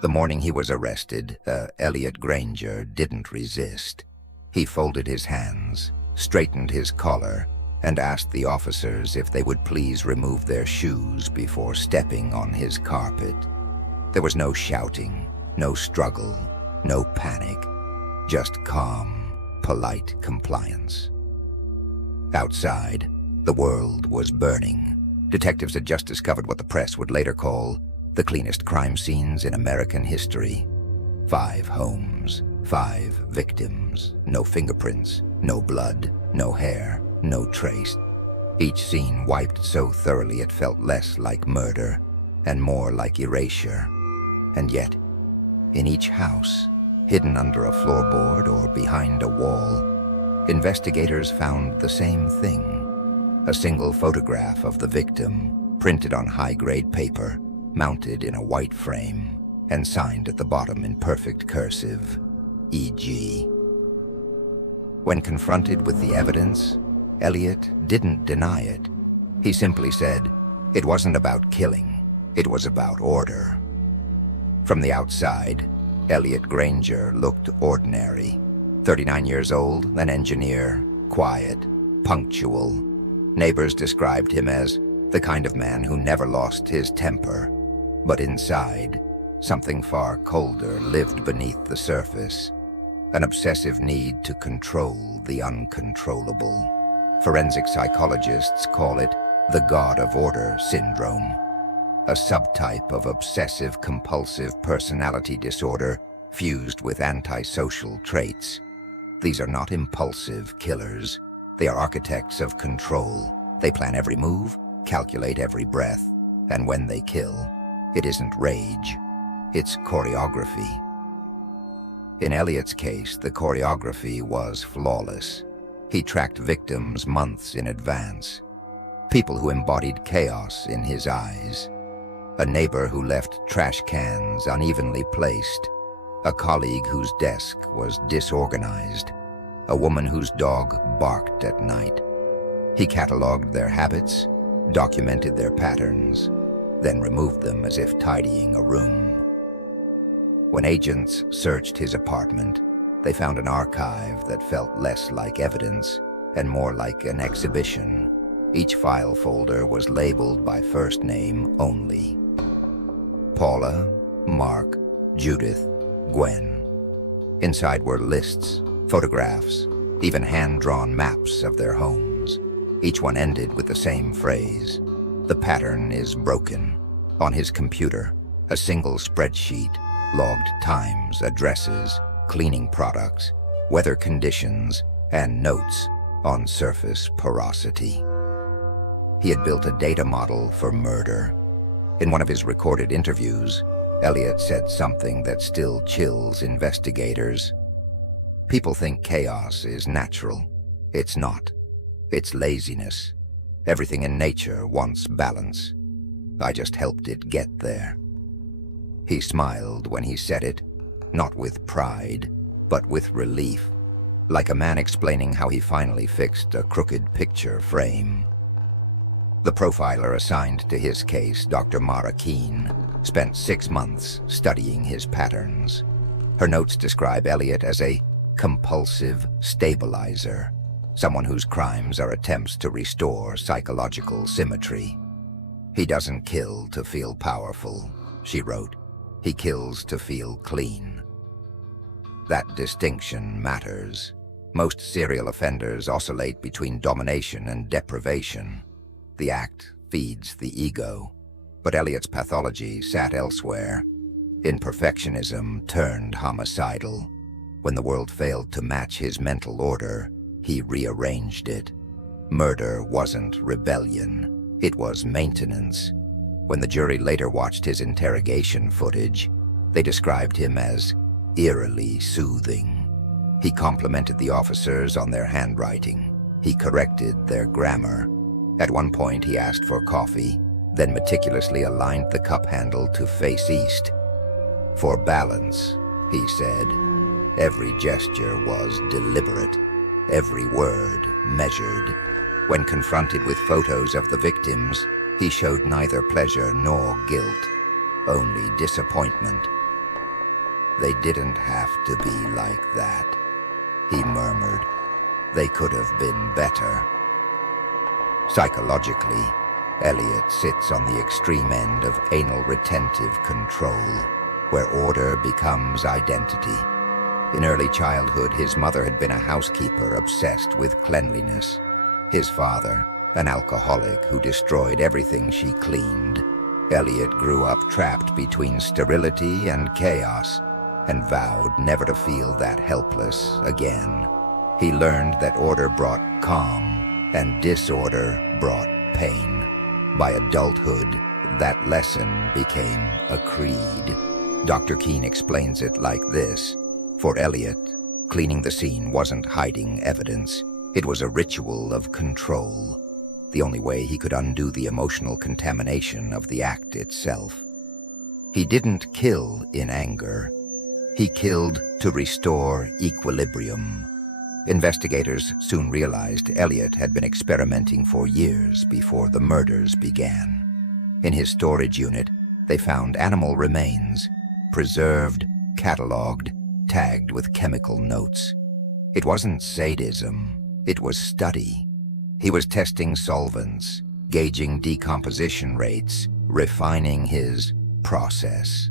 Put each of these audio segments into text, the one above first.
The morning he was arrested, Elliot Granger didn't resist. He folded his hands, straightened his collar, and asked the officers if they would please remove their shoes before stepping on his carpet. There was no shouting, no struggle, no panic, just calm, polite compliance. Outside, the world was burning. Detectives had just discovered what the press would later call the cleanest crime scenes in American history. 5 homes, 5 victims, no fingerprints, no blood, no hair, no trace. Each scene wiped so thoroughly it felt less like murder and more like erasure. And yet, in each house, hidden under a floorboard or behind a wall, investigators found the same thing: a single photograph of the victim, printed on high-grade paper, mounted in a white frame, and signed at the bottom in perfect cursive, E.G. When confronted with the evidence, Elliot didn't deny it. He simply said, it wasn't about killing, it was about order. From the outside, Elliot Granger looked ordinary. 39 years old, an engineer, quiet, punctual. Neighbors described him as the kind of man who never lost his temper. But inside, something far colder lived beneath the surface. An obsessive need to control the uncontrollable. Forensic psychologists call it the God of Order syndrome, a subtype of obsessive-compulsive personality disorder fused with antisocial traits. These are not impulsive killers. They are architects of control. They plan every move, calculate every breath, and when they kill, it isn't rage, it's choreography. In Elliot's case, the choreography was flawless. He tracked victims months in advance. People who embodied chaos in his eyes. A neighbor who left trash cans unevenly placed. A colleague whose desk was disorganized. A woman whose dog barked at night. He cataloged their habits, documented their patterns, then removed them as if tidying a room. When agents searched his apartment, they found an archive that felt less like evidence and more like an exhibition. Each file folder was labeled by first name only. Paula, Mark, Judith, Gwen. Inside were lists, photographs, even hand-drawn maps of their homes. Each one ended with the same phrase: the pattern is broken. On his computer, a single spreadsheet logged times, addresses, cleaning products, weather conditions, and notes on surface porosity. He had built a data model for murder. In one of his recorded interviews, Elliot said something that still chills investigators. People think chaos is natural. It's not. It's laziness. Everything in nature wants balance. I just helped it get there. He smiled when he said it, not with pride, but with relief, like a man explaining how he finally fixed a crooked picture frame. The profiler assigned to his case, Dr. Mara Keane, spent 6 months studying his patterns. Her notes describe Elliot as a compulsive stabilizer, someone whose crimes are attempts to restore psychological symmetry. He doesn't kill to feel powerful, she wrote. He kills to feel clean. That distinction matters. Most serial offenders oscillate between domination and deprivation. The act feeds the ego, but Elliot's pathology sat elsewhere. Imperfectionism turned homicidal. When the world failed to match his mental order, he rearranged it. Murder wasn't rebellion, it was maintenance. When the jury later watched his interrogation footage, they described him as eerily soothing. He complimented the officers on their handwriting. He corrected their grammar. At one point, he asked for coffee, then meticulously aligned the cup handle to face east. For balance, he said. Every gesture was deliberate, every word measured. When confronted with photos of the victims, he showed neither pleasure nor guilt, only disappointment. They didn't have to be like that, he murmured. They could have been better. Psychologically, Elliot sits on the extreme end of anal retentive control, where order becomes identity. In early childhood, his mother had been a housekeeper obsessed with cleanliness. His father, an alcoholic who destroyed everything she cleaned. Elliot grew up trapped between sterility and chaos, and vowed never to feel that helpless again. He learned that order brought calm, and disorder brought pain. By adulthood, that lesson became a creed. Dr. Keane explains it like this. For Elliot, cleaning the scene wasn't hiding evidence. It was a ritual of control, the only way he could undo the emotional contamination of the act itself. He didn't kill in anger. He killed to restore equilibrium. Investigators soon realized Elliot had been experimenting for years before the murders began. In his storage unit, they found animal remains, preserved, catalogued, tagged with chemical notes. It wasn't sadism, it was study. He was testing solvents, gauging decomposition rates, refining his process.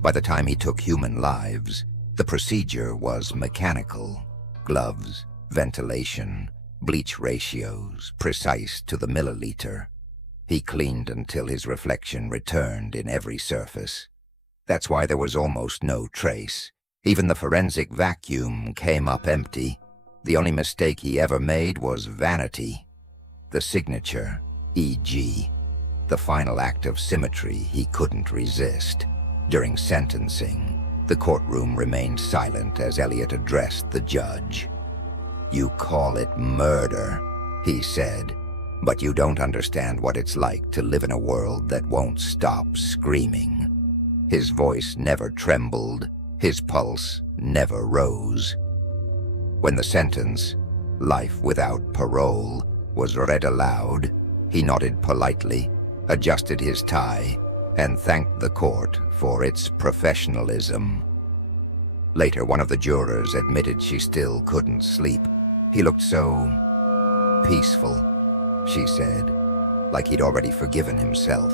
By the time he took human lives, the procedure was mechanical. Gloves, ventilation, bleach ratios, precise to the milliliter. He cleaned until his reflection returned in every surface. That's why there was almost no trace. Even the forensic vacuum came up empty. The only mistake he ever made was vanity. The signature, e.g., the final act of symmetry he couldn't resist. During sentencing, the courtroom remained silent as Elliot addressed the judge. "You call it murder," he said, "but you don't understand what it's like to live in a world that won't stop screaming." His voice never trembled. His pulse never rose. When the sentence, life without parole, was read aloud, he nodded politely, adjusted his tie, and thanked the court for its professionalism. Later, one of the jurors admitted she still couldn't sleep. "He looked so peaceful," she said, like he'd already forgiven himself.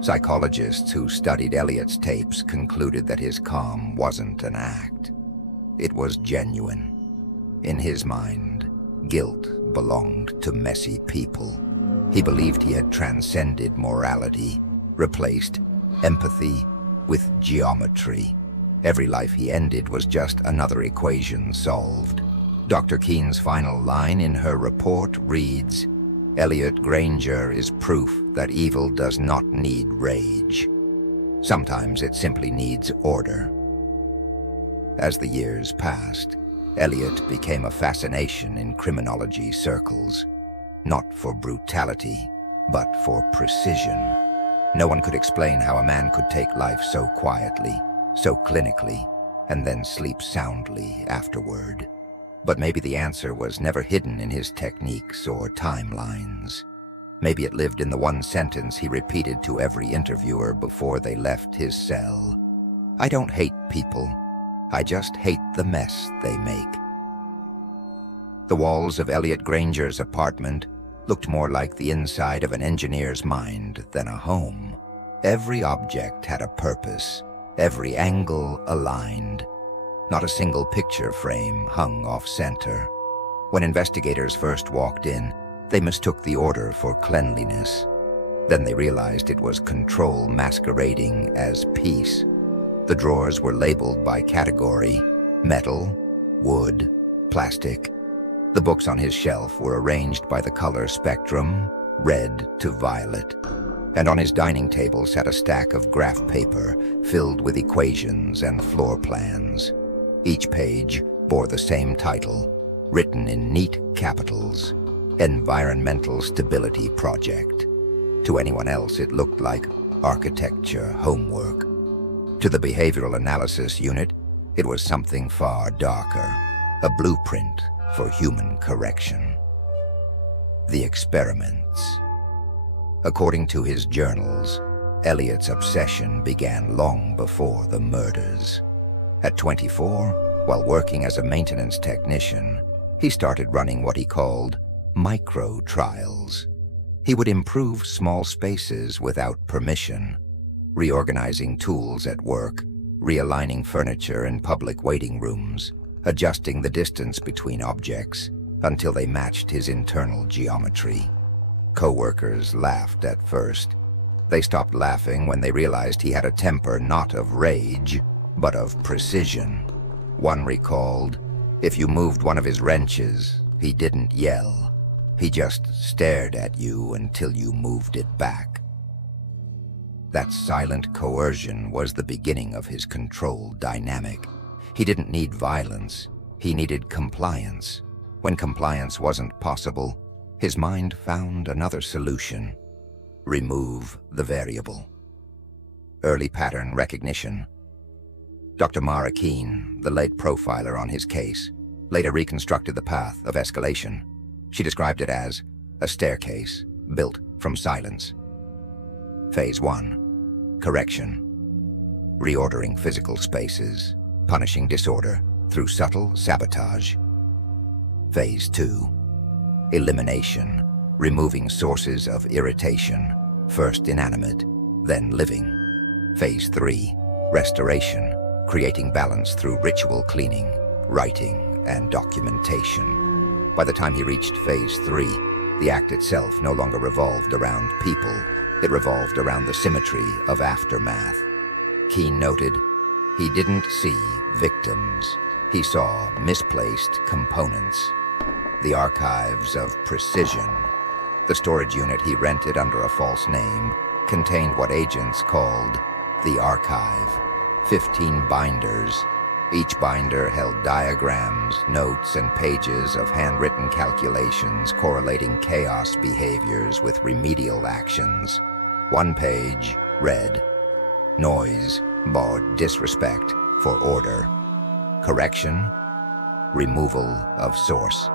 Psychologists who studied Elliot's tapes concluded that his calm wasn't an act. It was genuine. In his mind, guilt belonged to messy people. He believed he had transcended morality, replaced empathy with geometry. Every life he ended was just another equation solved. Dr. Keane's final line in her report reads, "Elliot Granger is proof that evil does not need rage. Sometimes it simply needs order." As the years passed, Elliot became a fascination in criminology circles, not for brutality, but for precision. No one could explain how a man could take life so quietly, so clinically, and then sleep soundly afterward. But maybe the answer was never hidden in his techniques or timelines. Maybe it lived in the one sentence he repeated to every interviewer before they left his cell. "I don't hate people. I just hate the mess they make." The walls of Elliot Granger's apartment looked more like the inside of an engineer's mind than a home. Every object had a purpose, every angle aligned. Not a single picture frame hung off-center. When investigators first walked in, they mistook the order for cleanliness. Then they realized it was control masquerading as peace. The drawers were labeled by category: metal, wood, plastic. The books on his shelf were arranged by the color spectrum, red to violet. And on his dining table sat a stack of graph paper filled with equations and floor plans. Each page bore the same title, written in neat capitals: Environmental Stability Project. To anyone else, it looked like architecture homework. To the behavioral analysis unit, it was something far darker, a blueprint for human correction. The experiments. According to his journals, Elliot's obsession began long before the murders. At 24, while working as a maintenance technician, he started running what he called micro-trials. He would improve small spaces without permission, reorganizing tools at work, realigning furniture in public waiting rooms, adjusting the distance between objects until they matched his internal geometry. Co-workers laughed at first. They stopped laughing when they realized he had a temper not of rage, but of precision. One recalled, if you moved one of his wrenches, he didn't yell. He just stared at you until you moved it back. That silent coercion was the beginning of his control dynamic. He didn't need violence. He needed compliance. When compliance wasn't possible, his mind found another solution: remove the variable. Early pattern recognition. Dr. Mara Keane, the lead profiler on his case, later reconstructed the path of escalation. She described it as a staircase built from silence. Phase 1. Correction. Reordering physical spaces, punishing disorder through subtle sabotage. Phase 2. Elimination. Removing sources of irritation, first inanimate, then living. Phase 3. Restoration. Creating balance through ritual cleaning, writing, and documentation. By the time he reached Phase 3, the act itself no longer revolved around people. It revolved around the symmetry of aftermath. Keane noted, he didn't see victims. He saw misplaced components. The archives of precision. The storage unit he rented under a false name contained what agents called the archive. 15 binders. Each binder held diagrams, notes, and pages of handwritten calculations correlating chaos behaviors with remedial actions. One page read, noise bore disrespect for order. Correction, removal of source.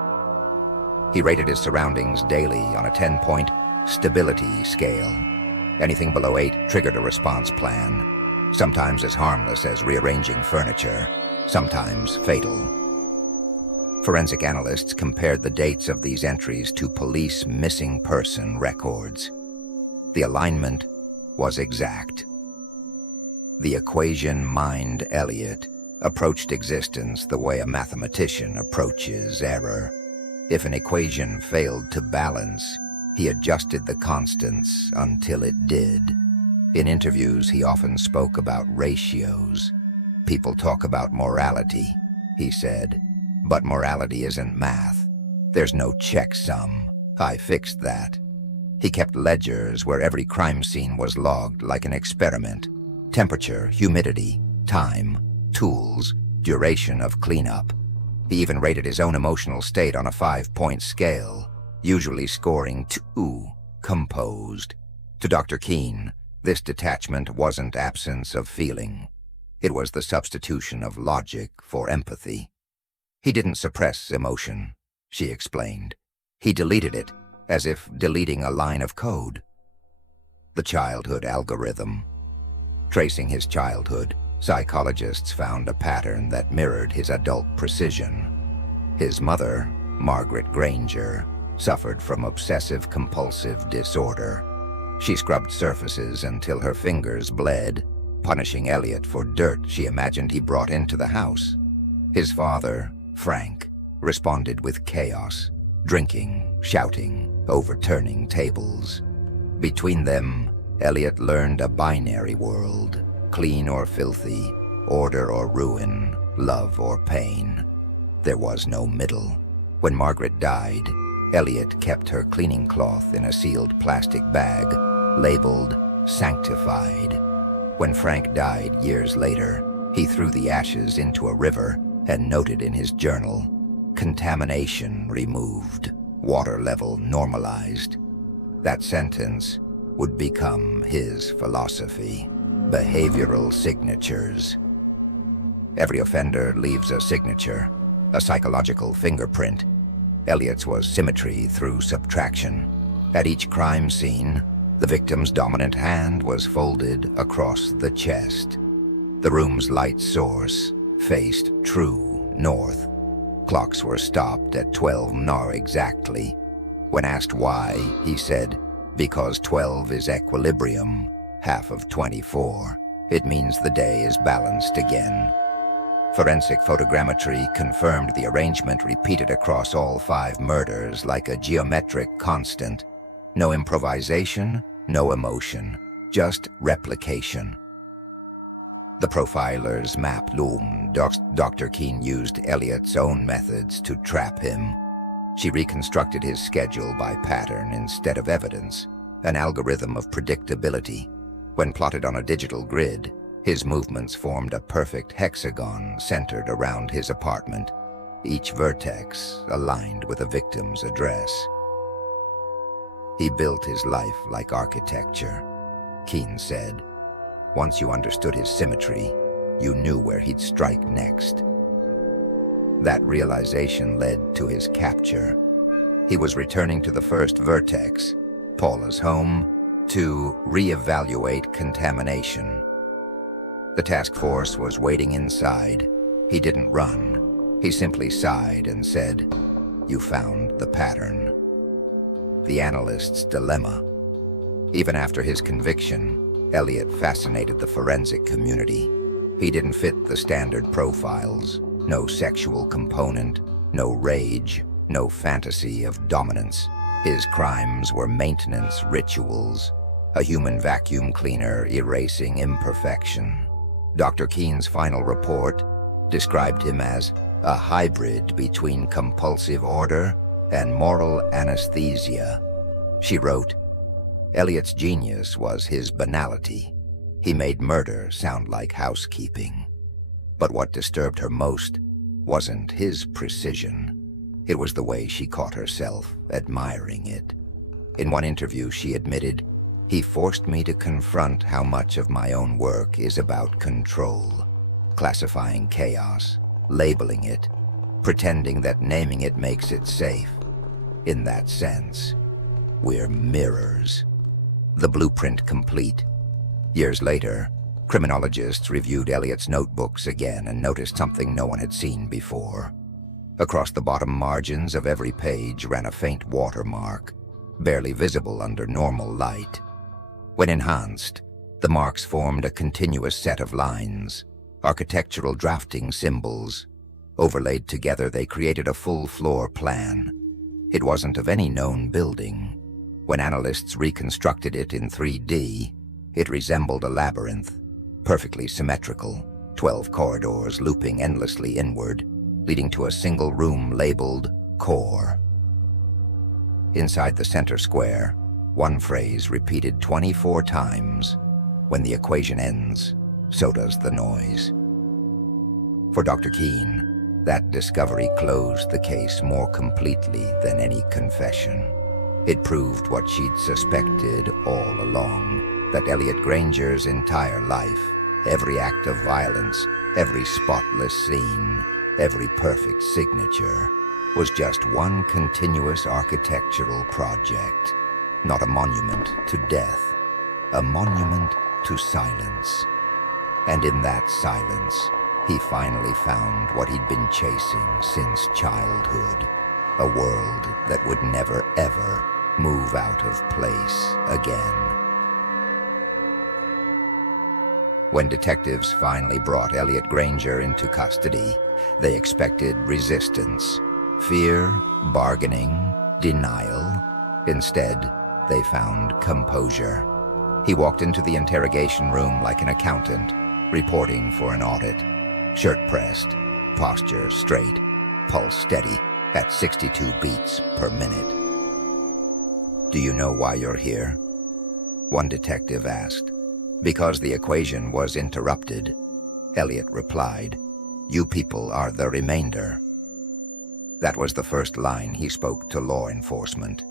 He rated his surroundings daily on a 10-point stability scale. Anything below 8 triggered a response plan, sometimes as harmless as rearranging furniture, sometimes fatal. Forensic analysts compared the dates of these entries to police missing person records. The alignment was exact. The equation mined Elliot approached existence the way a mathematician approaches error. If an equation failed to balance, he adjusted the constants until it did. In interviews, he often spoke about ratios. People talk about morality, he said, but morality isn't math. There's no checksum. I fixed that. He kept ledgers where every crime scene was logged like an experiment. Temperature, humidity, time, tools, duration of cleanup. He even rated his own emotional state on a 5-point scale, usually scoring 2, composed. To Dr. Keane, this detachment wasn't absence of feeling. It was the substitution of logic for empathy. He didn't suppress emotion, she explained. He deleted it, as if deleting a line of code. The childhood algorithm. Tracing his childhood, psychologists found a pattern that mirrored his adult precision. His mother, Margaret Granger, suffered from obsessive-compulsive disorder. She scrubbed surfaces until her fingers bled, punishing Elliot for dirt she imagined he brought into the house. His father, Frank, responded with chaos, drinking, shouting, overturning tables. Between them, Elliot learned a binary world, clean or filthy, order or ruin, love or pain. There was no middle. When Margaret died, Elliot kept her cleaning cloth in a sealed plastic bag, labeled sanctified. When Frank died years later, he threw the ashes into a river and noted in his journal, contamination removed, water level normalized. That sentence would become his philosophy. Behavioral signatures. Every offender leaves a signature, a psychological fingerprint. Elliot's was symmetry through subtraction. At each crime scene, The victim's dominant hand was folded across the chest. The room's light source faced true north. Clocks were stopped at 12 nor exactly. When asked why, he said, "Because 12 is equilibrium, half of 24. It means the day is balanced again." Forensic photogrammetry confirmed the arrangement repeated across all 5 murders like a geometric constant. No improvisation, no emotion, just replication. The profiler's map loomed. Dr. Keane used Elliot's own methods to trap him. She reconstructed his schedule by pattern instead of evidence, an algorithm of predictability. When plotted on a digital grid, his movements formed a perfect hexagon centered around his apartment, each vertex aligned with a victim's address. He built his life like architecture, Keane said. Once you understood his symmetry, you knew where he'd strike next. That realization led to his capture. He was returning to the first vertex, Paula's home, to reevaluate contamination. The task force was waiting inside. He didn't run. He simply sighed and said, "You found the pattern." The analyst's dilemma. Even after his conviction, Elliot fascinated the forensic community. He didn't fit the standard profiles. No sexual component, no rage, no fantasy of dominance. His crimes were maintenance rituals, a human vacuum cleaner erasing imperfection. Dr. Keane's final report described him as a hybrid between compulsive order and moral anesthesia. She wrote, "Elliot's genius was his banality. He made murder sound like housekeeping. But what disturbed her most wasn't his precision. It was the way she caught herself admiring it. In one interview, she admitted, 'He forced me to confront how much of my own work is about control, classifying chaos, labeling it, pretending that naming it makes it safe. In that sense, we're mirrors.'" The blueprint complete. Years later, criminologists reviewed Elliot's notebooks again and noticed something no one had seen before. Across the bottom margins of every page ran a faint watermark, barely visible under normal light. When enhanced, the marks formed a continuous set of lines, architectural drafting symbols. Overlaid together, they created a full floor plan. It wasn't of any known building. When analysts reconstructed it in 3D, it resembled a labyrinth, perfectly symmetrical, 12 corridors looping endlessly inward, leading to a single room labeled Core. Inside the center square, one phrase repeated 24 times. "When the equation ends, so does the noise." For Dr. Keane, that discovery closed the case more completely than any confession. It proved what she'd suspected all along, that Elliot Granger's entire life, every act of violence, every spotless scene, every perfect signature, was just one continuous architectural project. Not a monument to death, a monument to silence. And in that silence, he finally found what he'd been chasing since childhood, a world that would never ever move out of place again. When detectives finally brought Elliot Granger into custody, they expected resistance, fear, bargaining, denial. Instead, they found composure. He walked into the interrogation room like an accountant, reporting for an audit. Shirt pressed, posture straight, pulse steady at 62 beats per minute. "Do you know why you're here?" one detective asked. "Because the equation was interrupted," Elliot replied. "You people are the remainder." That was the first line he spoke to law enforcement.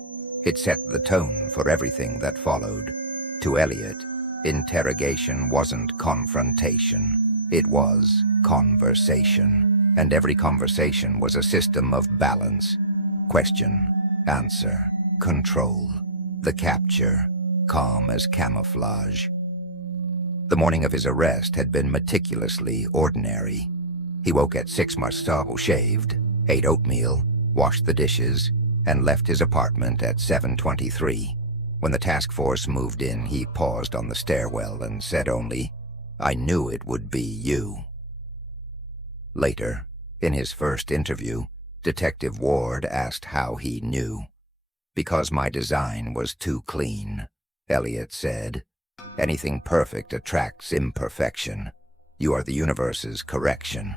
It set the tone for everything that followed. To Elliot, interrogation wasn't confrontation. It was conversation. And every conversation was a system of balance. Question, answer, control. The capture, calm as camouflage. The morning of his arrest had been meticulously ordinary. He woke at 6 shaved, ate oatmeal, washed the dishes, and left his apartment at 7:23. When the task force moved in, he paused on the stairwell and said only, "I knew it would be you." Later, in his first interview, Detective Ward asked how he knew. "Because my design was too clean," Elliot said. "Anything perfect attracts imperfection. You are the universe's correction."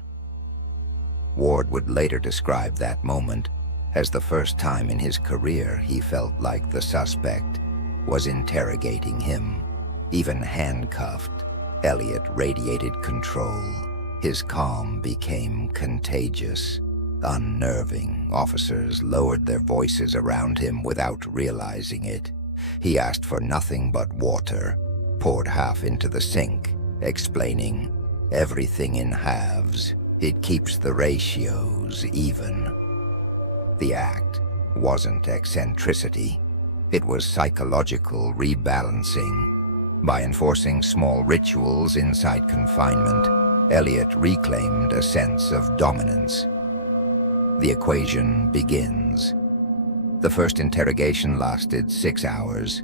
Ward would later describe that moment as the first time in his career he felt like the suspect was interrogating him. Even handcuffed, Elliot radiated control. His calm became contagious. Unnerving, officers lowered their voices around him without realizing it. He asked for nothing but water, poured half into the sink, explaining, "Everything in halves. It keeps the ratios even." The act wasn't eccentricity. It was psychological rebalancing. By enforcing small rituals inside confinement, Elliot reclaimed a sense of dominance. The equation begins. The first interrogation lasted 6 hours.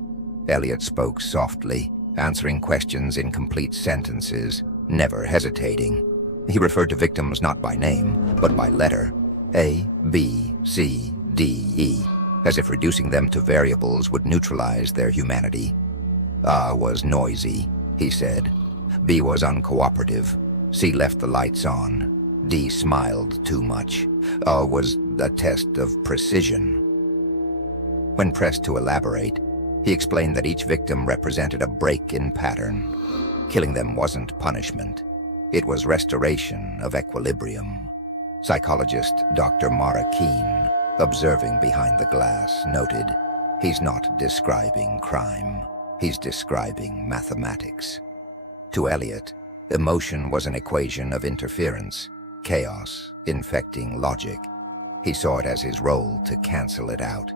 Elliot spoke softly, answering questions in complete sentences, never hesitating. He referred to victims not by name, but by letter. A, B, C, D, E, as if reducing them to variables would neutralize their humanity. A was noisy, he said. B was uncooperative. C left the lights on. D smiled too much. A was a test of precision. When pressed to elaborate, he explained that each victim represented a break in pattern. Killing them wasn't punishment. It was restoration of equilibrium. Psychologist Dr. Mara Keane, observing behind the glass, noted, "He's not describing crime. He's describing mathematics." To Elliot, emotion was an equation of interference, chaos, infecting logic. He saw it as his role to cancel it out.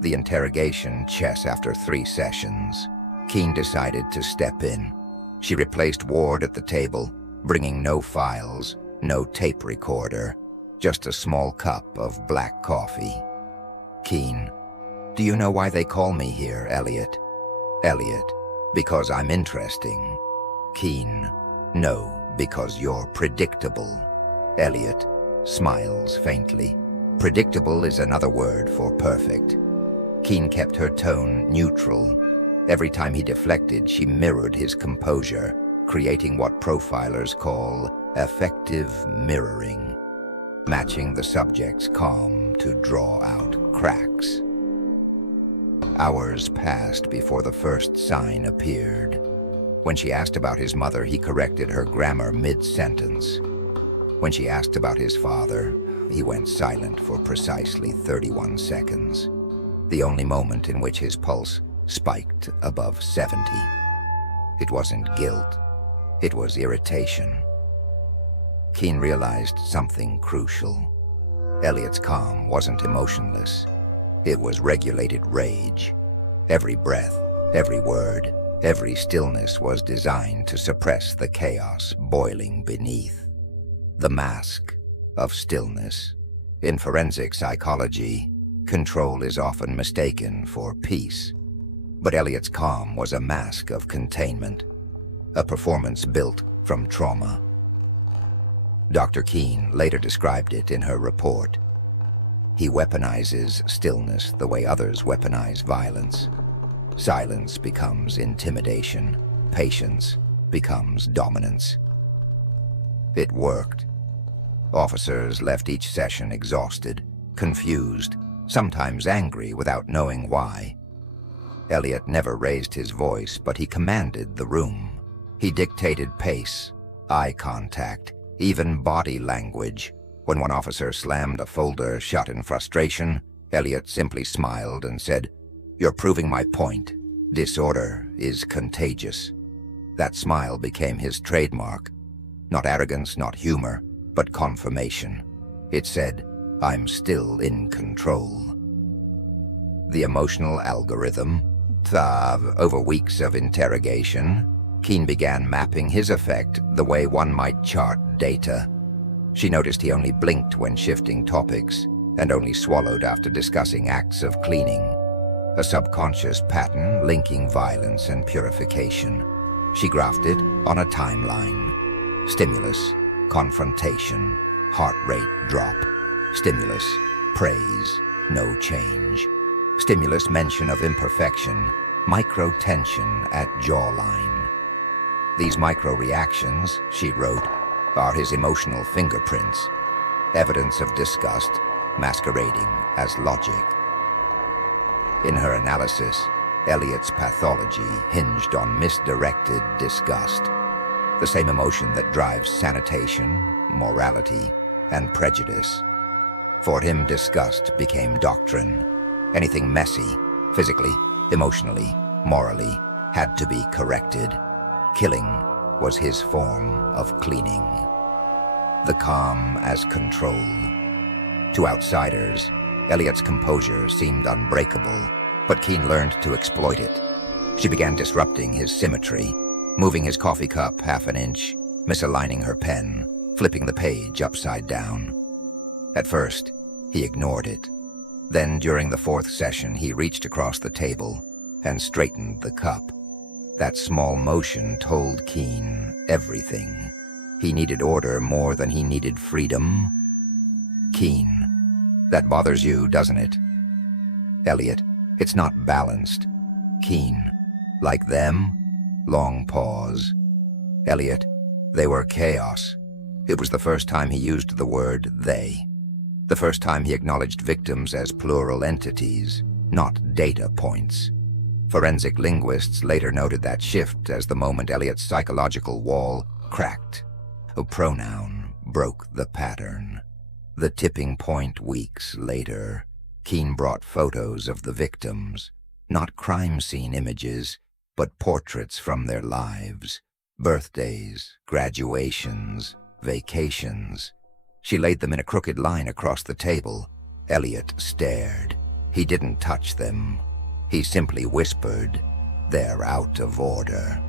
The interrogation chess after 3 sessions. Keane decided to step in. She replaced Ward at the table, bringing no files, no tape recorder, just a small cup of black coffee. Keane, "Do you know why they call me here, Elliot?" Elliot, "Because I'm interesting." Keane, "No, because you're predictable." Elliot smiles faintly. Predictable is another word for perfect. Keane kept her tone neutral. Every time he deflected, she mirrored his composure, creating what profilers call effective mirroring, matching the subject's calm to draw out cracks. Hours passed before the first sign appeared. When she asked about his mother, he corrected her grammar mid-sentence. When she asked about his father, he went silent for precisely 31 seconds, the only moment in which his pulse spiked above 70. It wasn't guilt, it was irritation. Keane realized something crucial. Elliot's calm wasn't emotionless. It was regulated rage. Every breath, every word, every stillness was designed to suppress the chaos boiling beneath. The mask of stillness. In forensic psychology, control is often mistaken for peace. But Elliot's calm was a mask of containment, a performance built from trauma. Dr. Keane later described it in her report. He weaponizes stillness the way others weaponize violence. Silence becomes intimidation. Patience becomes dominance. It worked. Officers left each session exhausted, confused, sometimes angry without knowing why. Elliot never raised his voice, but he commanded the room. He dictated pace, eye contact, even body language. When one officer slammed a folder shut in frustration, Elliot simply smiled and said, "You're proving my point. Disorder is contagious." That smile became his trademark. Not arrogance, not humor, but confirmation. It said, "I'm still in control." The emotional algorithm, Over weeks of interrogation, Keane began mapping his effect the way one might chart data. She noticed he only blinked when shifting topics, and only swallowed after discussing acts of cleaning. A subconscious pattern linking violence and purification. She graphed it on a timeline. Stimulus, confrontation, heart rate drop. Stimulus, praise, no change. Stimulus, mention of imperfection, micro-tension at jawline. These micro-reactions, she wrote, are his emotional fingerprints, evidence of disgust masquerading as logic. In her analysis, Elliot's pathology hinged on misdirected disgust, the same emotion that drives sanitation, morality, and prejudice. For him, disgust became doctrine. Anything messy, physically, emotionally, morally, had to be corrected. Killing was his form of cleaning. The calm as control. To outsiders, Elliot's composure seemed unbreakable, but Keane learned to exploit it. She began disrupting his symmetry, moving his coffee cup half an inch, misaligning her pen, flipping the page upside down. At first, he ignored it. Then, during the fourth session, he reached across the table and straightened the cup. That small motion told Keane everything. He needed order more than he needed freedom. Keane, that bothers you, doesn't it? Elliot, it's not balanced. Keane, like them? Long pause. Elliot, they were chaos. It was the first time he used the word they. The first time he acknowledged victims as plural entities, not data points. Forensic linguists later noted that shift as the moment Elliot's psychological wall cracked. A pronoun broke the pattern. The tipping point weeks later, Keane brought photos of the victims, not crime scene images, but portraits from their lives, birthdays, graduations, vacations. She laid them in a crooked line across the table. Elliot stared. He didn't touch them. He simply whispered, "They're out of order."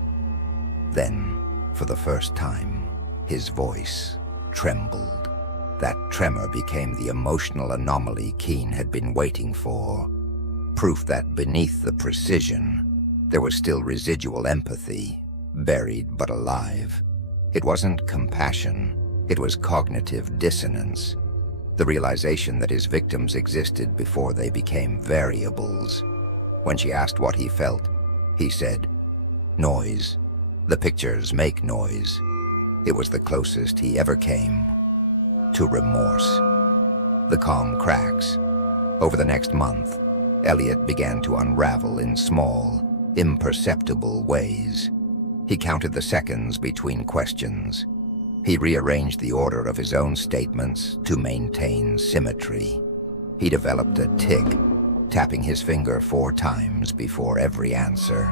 Then, for the first time, his voice trembled. That tremor became the emotional anomaly Keane had been waiting for. Proof that beneath the precision, there was still residual empathy, buried but alive. It wasn't compassion. It was cognitive dissonance, the realization that his victims existed before they became variables. When she asked what he felt, he said, "Noise. The pictures make noise." It was the closest he ever came to remorse. The calm cracks. Over the next month, Elliot began to unravel in small, imperceptible ways. He counted the seconds between questions. He rearranged the order of his own statements to maintain symmetry. He developed a tick, tapping his finger 4 times before every answer.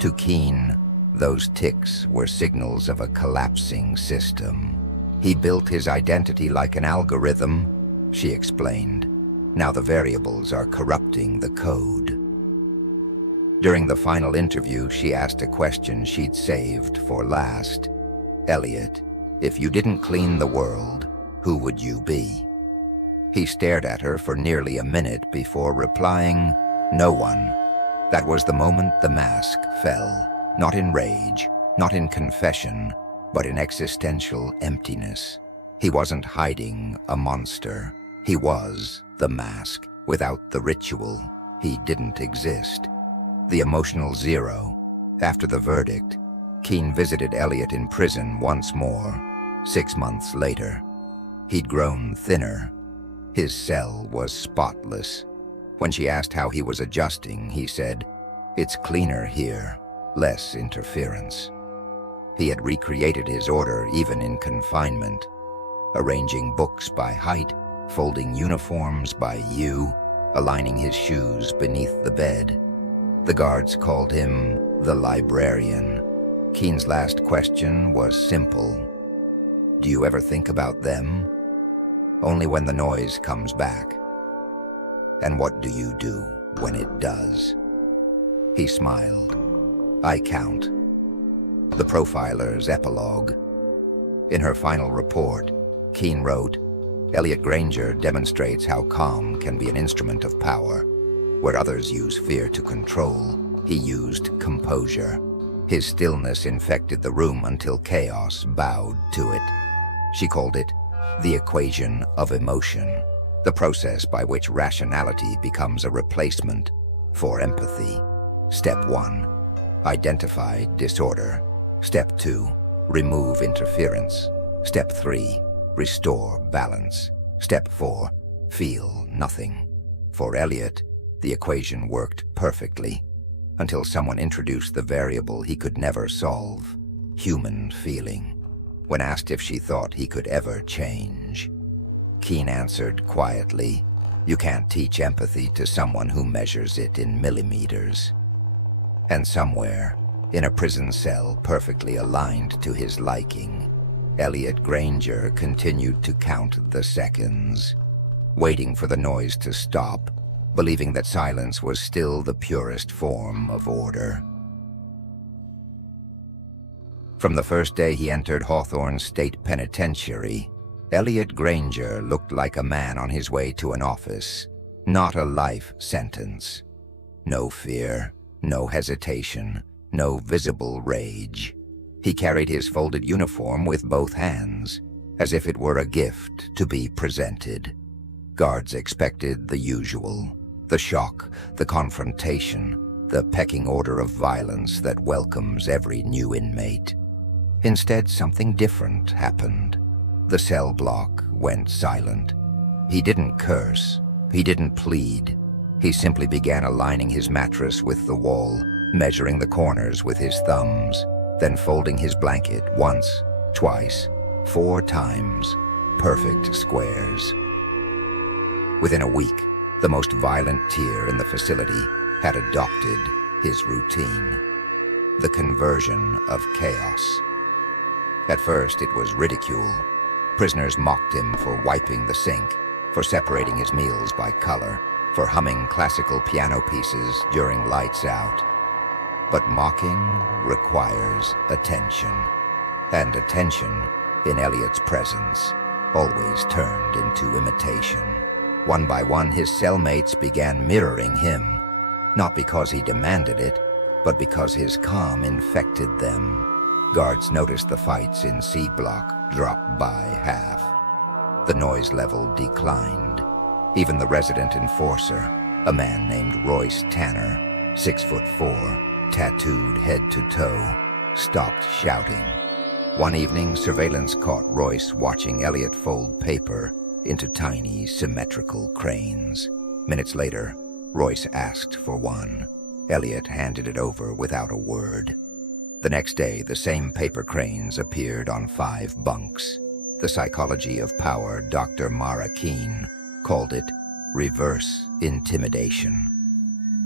To Keane, those ticks were signals of a collapsing system. He built his identity like an algorithm, she explained. Now the variables are corrupting the code. During the final interview, she asked a question she'd saved for last. "Elliot, if you didn't clean the world, who would you be?" He stared at her for nearly a minute before replying, "No one." That was the moment the mask fell, not in rage, not in confession, but in existential emptiness. He wasn't hiding a monster. He was the mask. Without the ritual, he didn't exist. The emotional zero. After the verdict, Keane visited Elliot in prison once more, 6 months later. He'd grown thinner. His cell was spotless. When she asked how he was adjusting, he said, "It's cleaner here, less interference." He had recreated his order even in confinement, arranging books by height, folding uniforms by hue, aligning his shoes beneath the bed. The guards called him the librarian. Keane's last question was simple. "Do you ever think about them?" "Only when the noise comes back." "And what do you do when it does?" He smiled. I count. The profiler's epilogue. In her final report, Keane wrote, Elliot Granger demonstrates how calm can be an instrument of power. Where others use fear to control, he used composure. His stillness infected the room until chaos bowed to it. She called it the equation of emotion, the process by which rationality becomes a replacement for empathy. Step 1, identify disorder. Step 2, remove interference. Step 3, restore balance. Step 4, feel nothing. For Elliot, the equation worked perfectly, until someone introduced the variable he could never solve, human feeling. When asked if she thought he could ever change, Keane answered quietly, you can't teach empathy to someone who measures it in millimeters. And somewhere, in a prison cell perfectly aligned to his liking, Elliot Granger continued to count the seconds, waiting for the noise to stop, believing that silence was still the purest form of order. From the first day he entered Hawthorne State Penitentiary, Elliot Granger looked like a man on his way to an office, not a life sentence. No fear, no hesitation, no visible rage. He carried his folded uniform with both hands, as if it were a gift to be presented. Guards expected the usual, the shock, the confrontation, the pecking order of violence that welcomes every new inmate. Instead, something different happened. The cell block went silent. He didn't curse. He didn't plead. He simply began aligning his mattress with the wall, measuring the corners with his thumbs, then folding his blanket once, twice, 4 times, perfect squares. Within a week, the most violent tier in the facility had adopted his routine, the conversion of chaos. At first, it was ridicule. Prisoners mocked him for wiping the sink, for separating his meals by color, for humming classical piano pieces during lights out. But mocking requires attention, and attention, in Elliot's presence, always turned into imitation. One by one, his cellmates began mirroring him, not because he demanded it, but because his calm infected them. Guards noticed the fights in C Block drop by half. The noise level declined. Even the resident enforcer, a man named Royce Tanner, 6'4", tattooed head to toe, stopped shouting. One evening, surveillance caught Royce watching Elliot fold paper into tiny, symmetrical cranes. Minutes later, Royce asked for one. Elliot handed it over without a word. The next day, the same paper cranes appeared on 5 bunks. The psychology of power Dr. Mara Keane called it reverse intimidation.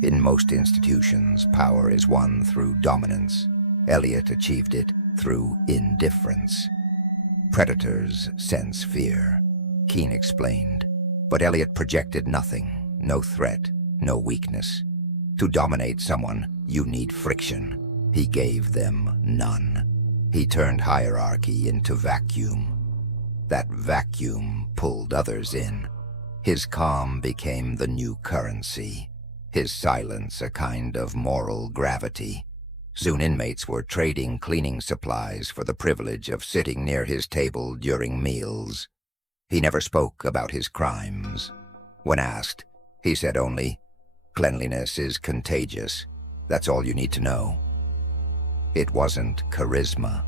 In most institutions, power is won through dominance. Elliot achieved it through indifference. Predators sense fear, Keane explained, but Elliot projected nothing, no threat, no weakness. To dominate someone, you need friction. He gave them none. He turned hierarchy into vacuum. That vacuum pulled others in. His calm became the new currency, his silence a kind of moral gravity. Soon inmates were trading cleaning supplies for the privilege of sitting near his table during meals. He never spoke about his crimes. When asked, he said only, "Cleanliness is contagious. That's all you need to know." It wasn't charisma.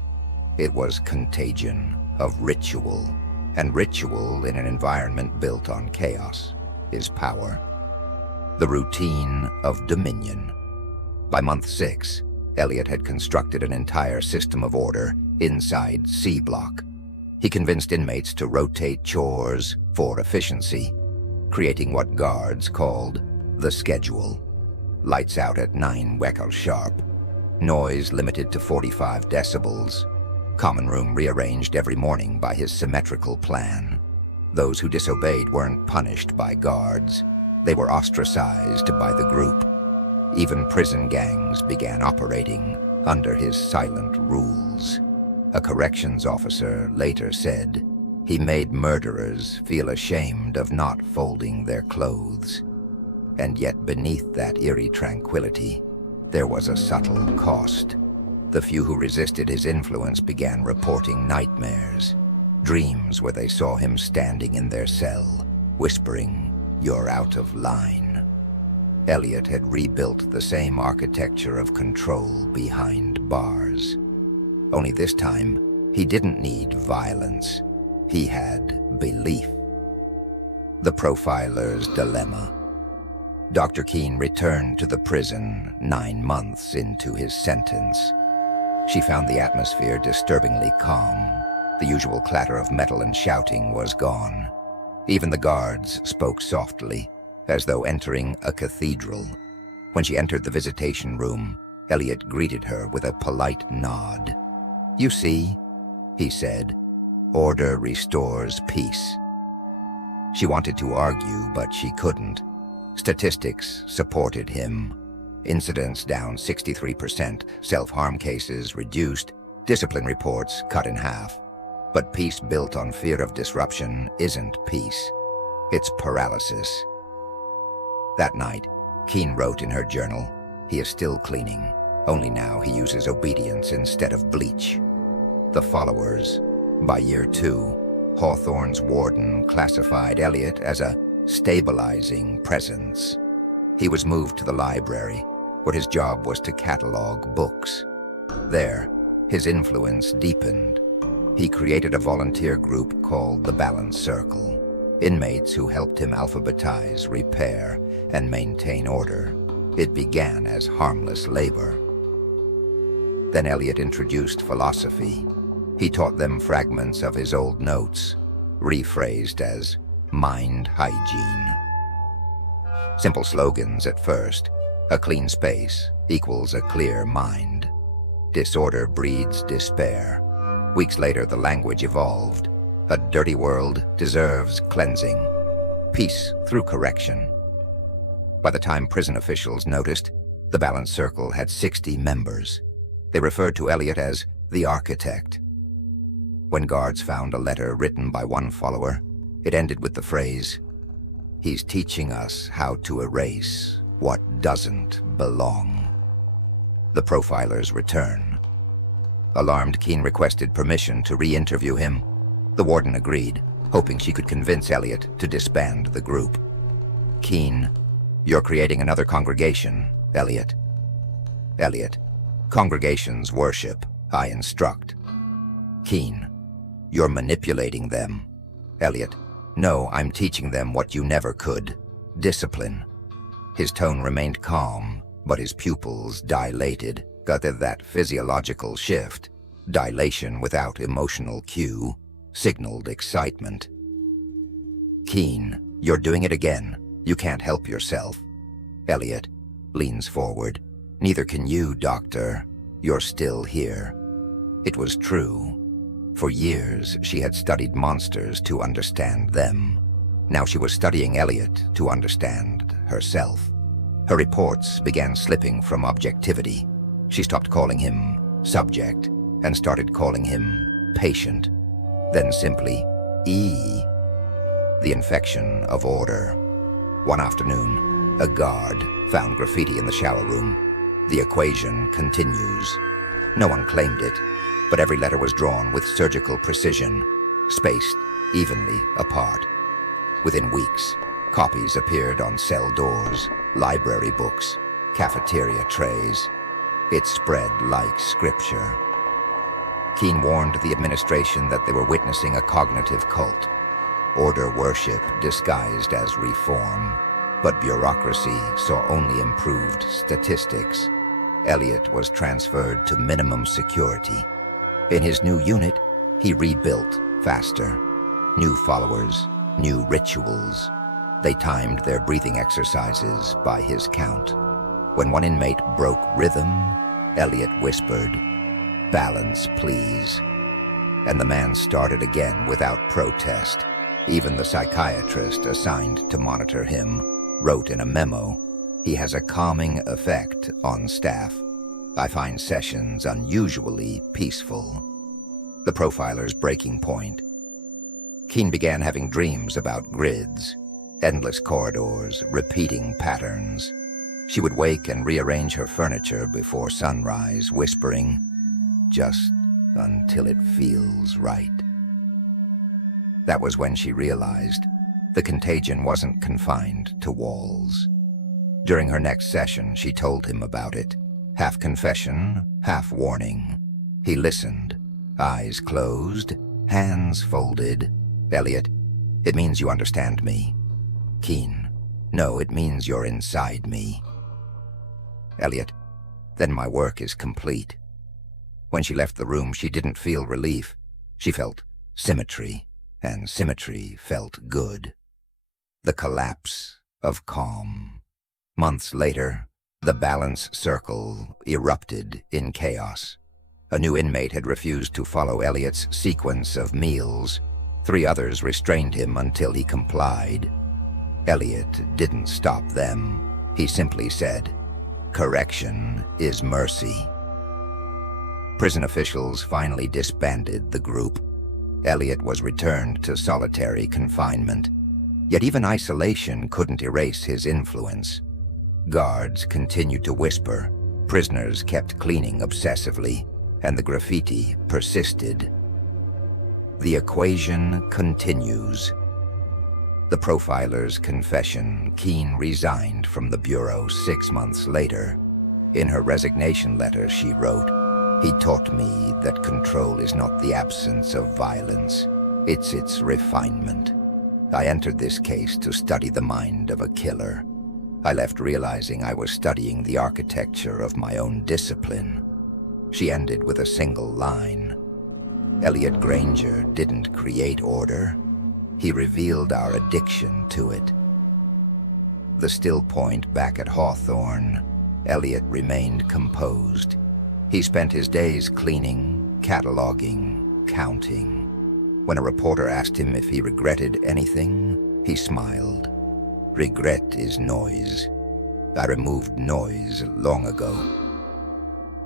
It was contagion of ritual, and ritual in an environment built on chaos is power. The routine of dominion. By month 6, Elliot had constructed an entire system of order inside C Block. He convinced inmates to rotate chores for efficiency, creating what guards called the schedule. Lights out at 9 Wecker sharp. Noise limited to 45 decibels. Common room rearranged every morning by his symmetrical plan. Those who disobeyed weren't punished by guards. They were ostracized by the group. Even prison gangs began operating under his silent rules. A corrections officer later said he made murderers feel ashamed of not folding their clothes. And yet beneath that eerie tranquility, there was a subtle cost. The few who resisted his influence began reporting nightmares, dreams where they saw him standing in their cell, whispering, "You're out of line." Elliot had rebuilt the same architecture of control behind bars. Only this time, he didn't need violence. He had belief. The Profiler's Dilemma. Dr. Keane returned to the prison 9 months into his sentence. She found the atmosphere disturbingly calm. The usual clatter of metal and shouting was gone. Even the guards spoke softly, as though entering a cathedral. When she entered the visitation room, Elliot greeted her with a polite nod. "You see," he said, "order restores peace." She wanted to argue, but she couldn't. Statistics supported him. Incidents down 63%, self-harm cases reduced, discipline reports cut in half. But peace built on fear of disruption isn't peace. It's paralysis. That night, Keane wrote in her journal, he is still cleaning, only now he uses obedience instead of bleach. The followers. By year 2, Hawthorne's warden classified Elliot as a stabilizing presence. He was moved to the library, where his job was to catalog books. There, his influence deepened. He created a volunteer group called the Balance Circle, inmates who helped him alphabetize, repair, and maintain order. It began as harmless labor. Then Elliot introduced philosophy. He taught them fragments of his old notes, rephrased as mind hygiene. Simple slogans at first. A clean space equals a clear mind. Disorder breeds despair. Weeks later, the language evolved. A dirty world deserves cleansing. Peace through correction. By the time prison officials noticed, the Balance Circle had 60 members. They referred to Elliot as the architect. When guards found a letter written by one follower, it ended with the phrase, "He's teaching us how to erase what doesn't belong." The Profiler's return. Alarmed, Keane requested permission to re-interview him. The warden agreed, hoping she could convince Elliot to disband the group. Keane, "You're creating another congregation, Elliot." Elliot, "Congregations worship, I instruct." Keane, "You're manipulating them." Elliot, "No, I'm teaching them what you never could. Discipline." His tone remained calm, but his pupils dilated. Got that physiological shift. Dilation without emotional cue signaled excitement. Keane, "You're doing it again. You can't help yourself." Elliot leans forward. "Neither can you, Doctor. You're still here." It was true. For years, she had studied monsters to understand them. Now she was studying Elliot to understand herself. Her reports began slipping from objectivity. She stopped calling him subject and started calling him patient. Then simply E. The infection of order. One afternoon, a guard found graffiti in the shower room. The equation continues. No one claimed it, but every letter was drawn with surgical precision, spaced evenly apart. Within weeks, copies appeared on cell doors, library books, cafeteria trays. It spread like scripture. Keane warned the administration that they were witnessing a cognitive cult, order worship disguised as reform. But bureaucracy saw only improved statistics. Elliot was transferred to minimum security. In his new unit, he rebuilt faster. New followers, new rituals. They timed their breathing exercises by his count. When one inmate broke rhythm, Elliot whispered, "Balance, please." And the man started again without protest. Even the psychiatrist assigned to monitor him wrote in a memo, He has a calming effect on staff. I find sessions unusually peaceful. The profiler's breaking point. Keane began having dreams about grids, endless corridors, repeating patterns. She would wake and rearrange her furniture before sunrise, whispering, "Just until it feels right." That was when she realized the contagion wasn't confined to walls. During her next session, she told him about it, half confession, half warning. He listened, eyes closed, hands folded. "Elliot, it means you understand me." Keane, "No, it means you're inside me." "Elliot, then my work is complete." When she left the room, she didn't feel relief. She felt symmetry, and symmetry felt good. The collapse of calm. Months later, the balance circle erupted in chaos. A new inmate had refused to follow Elliot's sequence of meals. 3 others restrained him until he complied. Elliot didn't stop them. He simply said, "Correction is mercy." Prison officials finally disbanded the group. Elliot was returned to solitary confinement. Yet even isolation couldn't erase his influence. Guards continued to whisper, prisoners kept cleaning obsessively, and the graffiti persisted. The equation continues. The profiler's confession. Keane resigned from the bureau 6 months later. In her resignation letter, she wrote, "He taught me that control is not the absence of violence, it's its refinement. I entered this case to study the mind of a killer. I left realizing I was studying the architecture of my own discipline." She ended with a single line. Elliot Granger didn't create order. He revealed our addiction to it. The still point back at Hawthorne, Elliot remained composed. He spent his days cleaning, cataloging, counting. When a reporter asked him if he regretted anything, he smiled. "Regret is noise. I removed noise long ago."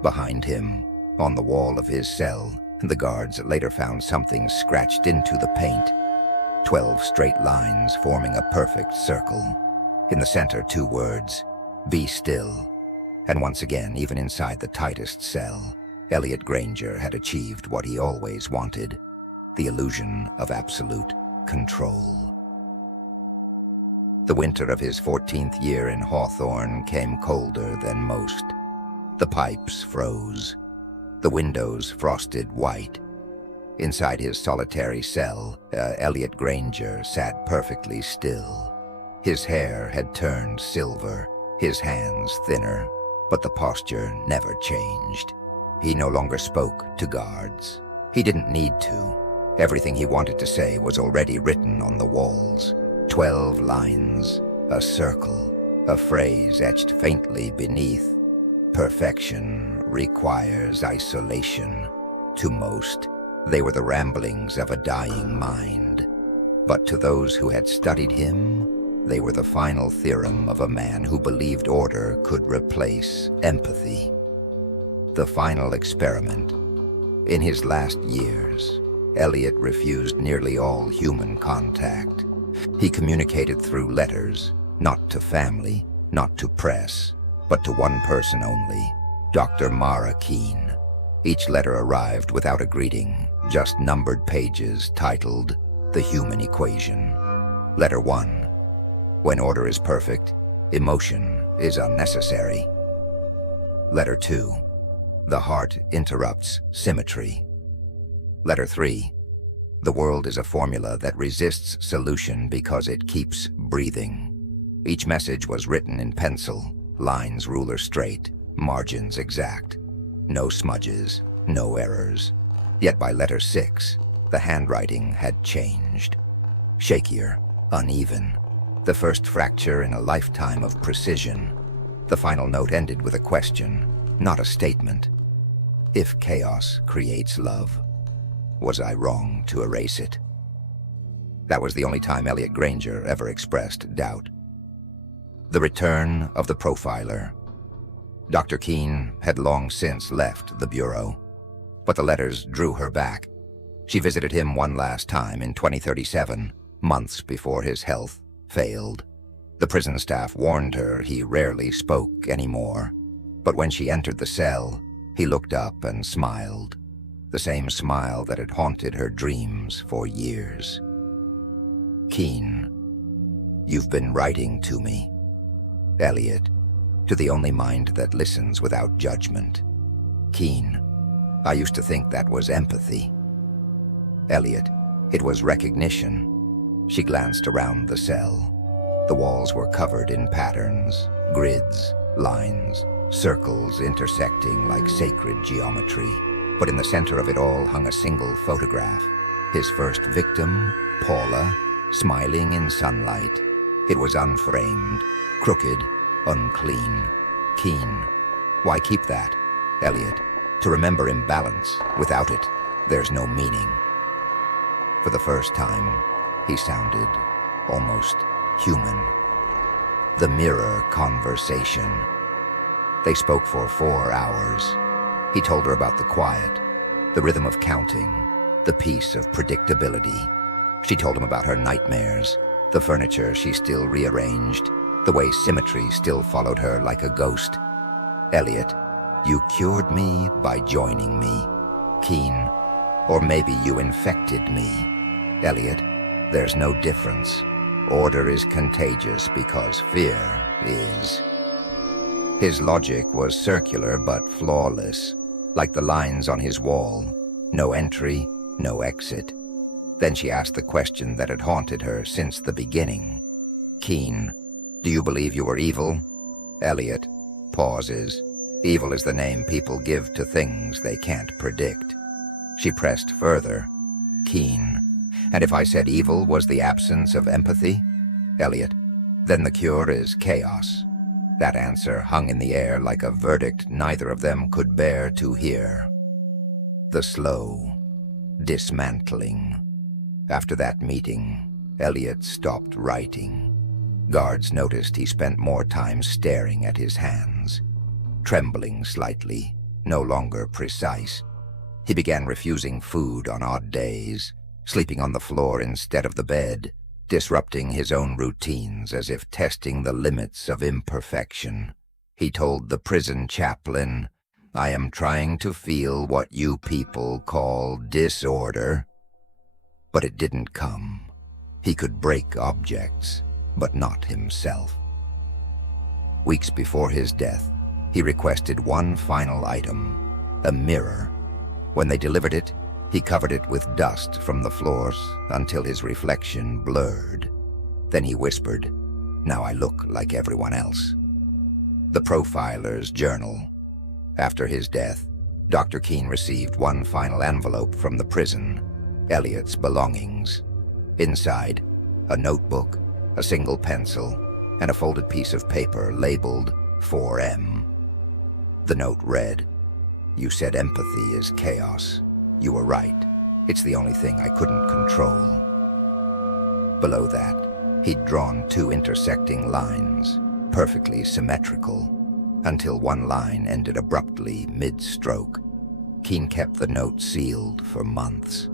Behind him, on the wall of his cell, the guards later found something scratched into the paint. 12 straight lines forming a perfect circle. In the center, 2 words, "Be still." And once again, even inside the tightest cell, Elliot Granger had achieved what he always wanted, the illusion of absolute control. The winter of his 14th year in Hawthorne came colder than most. The pipes froze. The windows frosted white. Inside his solitary cell, Elliot Granger sat perfectly still. His hair had turned silver, his hands thinner, but the posture never changed. He no longer spoke to guards. He didn't need to. Everything he wanted to say was already written on the walls. 12 lines, a circle, a phrase etched faintly beneath. Perfection requires isolation. To most, they were the ramblings of a dying mind. But to those who had studied him, they were the final theorem of a man who believed order could replace empathy. The final experiment. In his last years, Elliot refused nearly all human contact. He communicated through letters, not to family, not to press, but to one person only, Dr. Mara Keane. Each letter arrived without a greeting, just numbered pages titled The Human Equation. Letter 1. When order is perfect, emotion is unnecessary. Letter 2. The heart interrupts symmetry. Letter 3. The world is a formula that resists solution because it keeps breathing. Each message was written in pencil, lines ruler straight, margins exact. No smudges, no errors. Yet by letter 6, the handwriting had changed. Shakier, uneven. The first fracture in a lifetime of precision. The final note ended with a question, not a statement. If chaos creates love, was I wrong to erase it? That was the only time Elliot Granger ever expressed doubt. The return of the profiler. Dr. Keane had long since left the bureau, but the letters drew her back. She visited him one last time in 2037, months before his health failed. The prison staff warned her he rarely spoke anymore, but when she entered the cell, he looked up and smiled, the same smile that had haunted her dreams for years. Keane, you've been writing to me. Elliot, to the only mind that listens without judgment. Keane, I used to think that was empathy. Elliot, it was recognition. She glanced around the cell. The walls were covered in patterns, grids, lines, circles intersecting like sacred geometry. But in the center of it all hung a single photograph. His first victim, Paula, smiling in sunlight. It was unframed, crooked, unclean. Keane, why keep that? Elliot, to remember imbalance. Without it, there's no meaning. For the first time, he sounded almost human. The mirror conversation. They spoke for 4 hours. He told her about the quiet, the rhythm of counting, the peace of predictability. She told him about her nightmares, the furniture she still rearranged, the way symmetry still followed her like a ghost. Elliot, you cured me by joining me. Keane, or maybe you infected me. Elliot, there's no difference. Order is contagious because fear is. His logic was circular but flawless, like the lines on his wall. No entry, no exit. Then she asked the question that had haunted her since the beginning. Keane, do you believe you were evil? Elliot pauses. Evil is the name people give to things they can't predict. She pressed further. Keane, and if I said evil was the absence of empathy? Elliot, then the cure is chaos. That answer hung in the air like a verdict neither of them could bear to hear. The slow dismantling. After that meeting, Elliot stopped writing. Guards noticed he spent more time staring at his hands, trembling slightly, no longer precise. He began refusing food on odd days, sleeping on the floor instead of the bed, disrupting his own routines as if testing the limits of imperfection. He told the prison chaplain, I am trying to feel what you people call disorder. But it didn't come. He could break objects, but not himself. Weeks before his death, he requested one final item, a mirror. When they delivered it, he covered it with dust from the floors until his reflection blurred. Then he whispered, now I look like everyone else. The profiler's journal. After his death, Dr. Keane received one final envelope from the prison, Elliot's belongings. Inside, a notebook, a single pencil, and a folded piece of paper labeled 4M. The note read, you said empathy is chaos. You were right. It's the only thing I couldn't control. Below that, he'd drawn 2 intersecting lines, perfectly symmetrical, until one line ended abruptly mid-stroke. Keane kept the note sealed for months.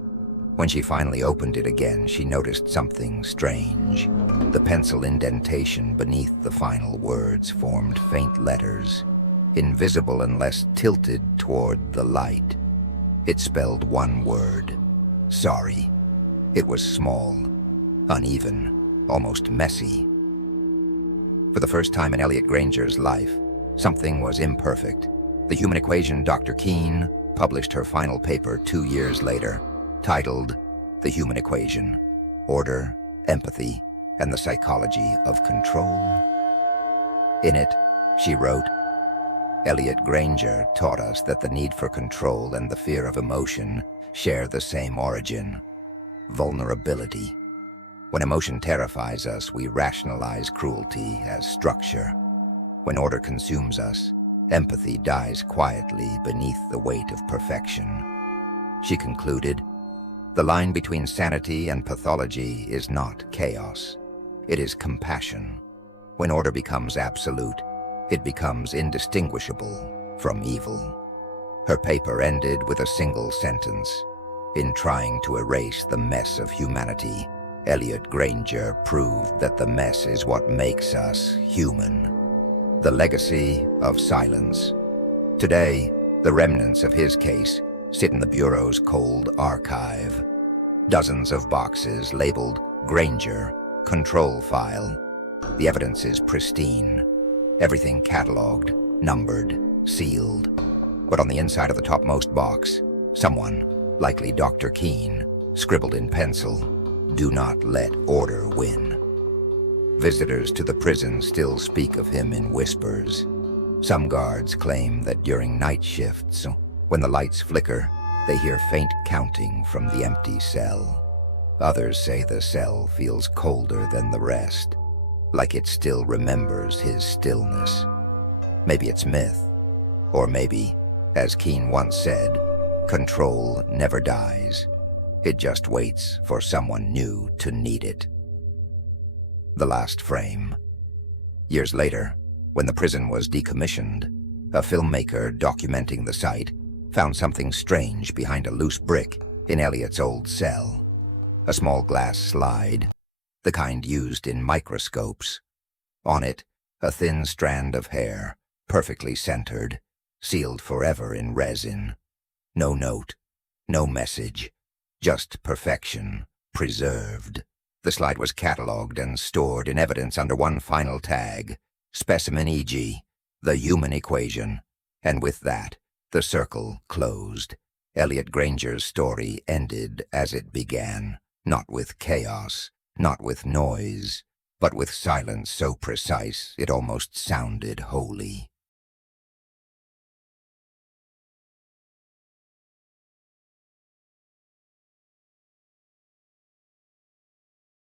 When she finally opened it again, she noticed something strange. The pencil indentation beneath the final words formed faint letters, invisible unless tilted toward the light. It spelled one word, sorry. It was small, uneven, almost messy. For the first time in Elliot Granger's life, something was imperfect. The Human Equation. Dr. Keane published her final paper 2 years later, titled The Human Equation, Order, Empathy, and the Psychology of Control. In it, she wrote, Elliot Granger taught us that the need for control and the fear of emotion share the same origin, vulnerability. When emotion terrifies us, we rationalize cruelty as structure. When order consumes us, empathy dies quietly beneath the weight of perfection. She concluded, the line between sanity and pathology is not chaos. It is compassion. When order becomes absolute, it becomes indistinguishable from evil. Her paper ended with a single sentence. In trying to erase the mess of humanity, Elliot Granger proved that the mess is what makes us human. The legacy of silence. Today, the remnants of his case sit in the Bureau's cold archive. Dozens of boxes labeled Granger, Control File. The evidence is pristine. Everything cataloged, numbered, sealed. But on the inside of the topmost box, someone, likely Dr. Keane, scribbled in pencil, "Do not let order win." Visitors to the prison still speak of him in whispers. Some guards claim that during night shifts, when the lights flicker, they hear faint counting from the empty cell. Others say the cell feels colder than the rest, like it still remembers his stillness. Maybe it's myth, or maybe, as Keane once said, control never dies. It just waits for someone new to need it. The last frame. Years later, when the prison was decommissioned, a filmmaker documenting the site found something strange behind a loose brick in Elliot's old cell. A small glass slide, the kind used in microscopes. On it, a thin strand of hair, perfectly centered, sealed forever in resin. No note, no message, just perfection, preserved. The slide was catalogued and stored in evidence under one final tag, Specimen E.G., the human equation, and with that, the circle closed. Elliot Granger's story ended as it began, not with chaos, not with noise, but with silence so precise it almost sounded holy.